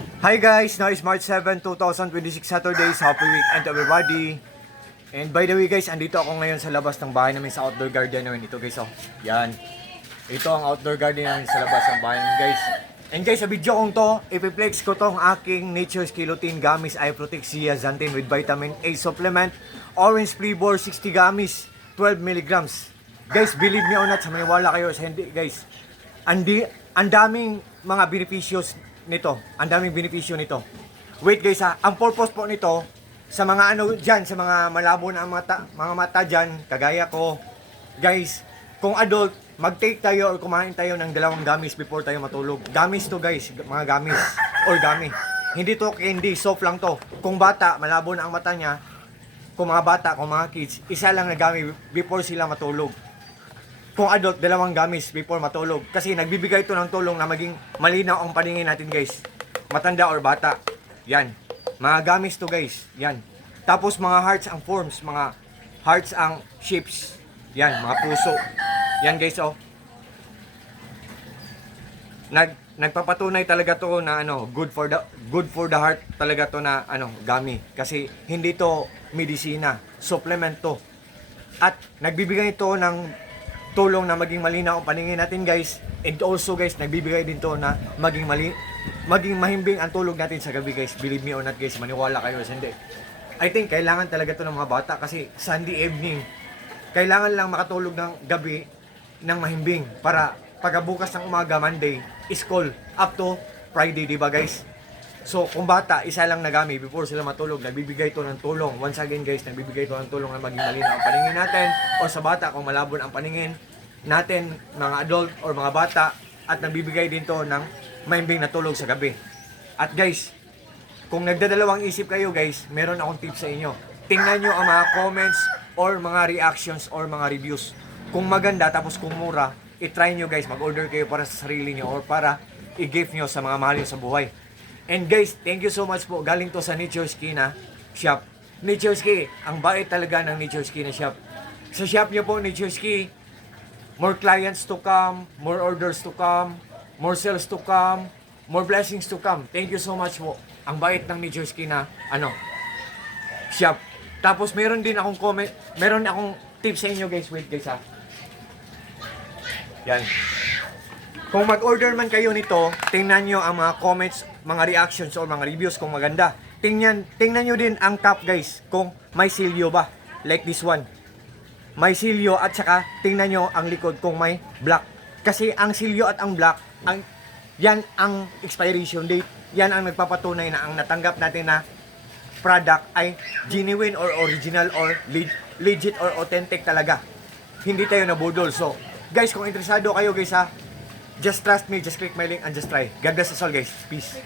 Hi guys, now is March 7, 2026 Saturday. Happy weekend to everybody. And by the way guys, andito ako ngayon sa labas ng bahay namin sa outdoor garden namin. Ito guys, oh. Yan. Ito ang outdoor garden namin sa labas ng bahay namin guys. And guys, sa video kong to, ipiplex ko tong aking Nature's Kilotin Gummies Eye Protect Zeaxanthin with Vitamin A Supplement. Orange flavor, 60 gummies, 12 milligrams. Guys, believe me or not, sa may wala kayo sa hindi guys. Ang daming mga beneficios nito. Ang daming benepisyo nito. Wait guys ha, ang purpose po nito sa mga ano diyan, sa mga malabo na mga mata diyan, kagaya ko. Guys, kung adult, mag-take tayo or kumain tayo ng 2 gummies before tayo matulog. Gummies to guys, mga gummies or gummy. Hindi to candy, soft lang to. Kung bata, malabo na ang mata niya. Kung mga bata, kung mga kids, isa lang na gummy before sila matulog. Kung adult, 2 gummies before matulog. Kasi nagbibigay ito ng tulong na maging malinaw ang paningin natin guys. Matanda or bata. Yan. Mga gummies to guys. Yan. Tapos mga hearts ang forms. Mga hearts ang shapes. Yan. Mga puso. Yan guys oh. Nagpapatunay talaga to na ano, good for the heart talaga to na ano, gummy. Kasi hindi to medisina. Supplement to. At nagbibigay ito ng tulong na maging malinaw ang paningin natin guys. And also guys, nagbibigay din to na maging mahimbing ang tulog natin sa gabi guys. Believe me or not guys, maniwala kayo sa hindi. I think kailangan talaga to ng mga bata kasi Sunday evening, kailangan lang makatulog ng gabi ng mahimbing para pagkabukas ng umaga, Monday, school up to Friday, diba guys? So kung bata, isa lang na gamit before sila matulog, nagbibigay to ng tulong. Once again guys, nagbibigay to ng tulong na maging malinaw ang paningin natin. O sa bata, kung malabo ang paningin natin, mga adult or mga bata, at nagbibigay din to ng mahimbing na tulog sa gabi. At guys, kung nagdadalawang isip kayo guys, meron akong tips sa inyo. Tingnan nyo ang mga comments or mga reactions or mga reviews. Kung maganda tapos kung mura, itry nyo guys, mag-order kayo para sa sarili nyo or para i-gift nyo sa mga mahal nyo sa buhay. And guys, thank you so much po. Galing to sa Nature's Kina shop. Nature's Ki, ang bait talaga ng Nature's Kina shop. Sa shop niyo po, Nature's Ki, more clients to come, more orders to come, more sales to come, more blessings to come. Thank you so much po. Ang bait ng Nature's Kina shop. Tapos meron din akong comment, meron akong tips sa inyo guys. Wait guys ha. Yan. Kung mag-order man kayo nito, tingnan nyo ang mga comments, mga reactions or mga reviews kung maganda. Tingnan nyo din ang top guys, kung may silyo ba. Like this one. May silyo at saka tingnan nyo ang likod kung may black. Kasi ang silyo at ang black, yan ang expiration date. Yan ang nagpapatunay na ang natanggap natin na product ay genuine or original or legit or authentic talaga. Hindi tayo nabudol. So, guys, kung interesado kayo guys ha, just trust me, just click my link and just try. God bless us all guys. Peace.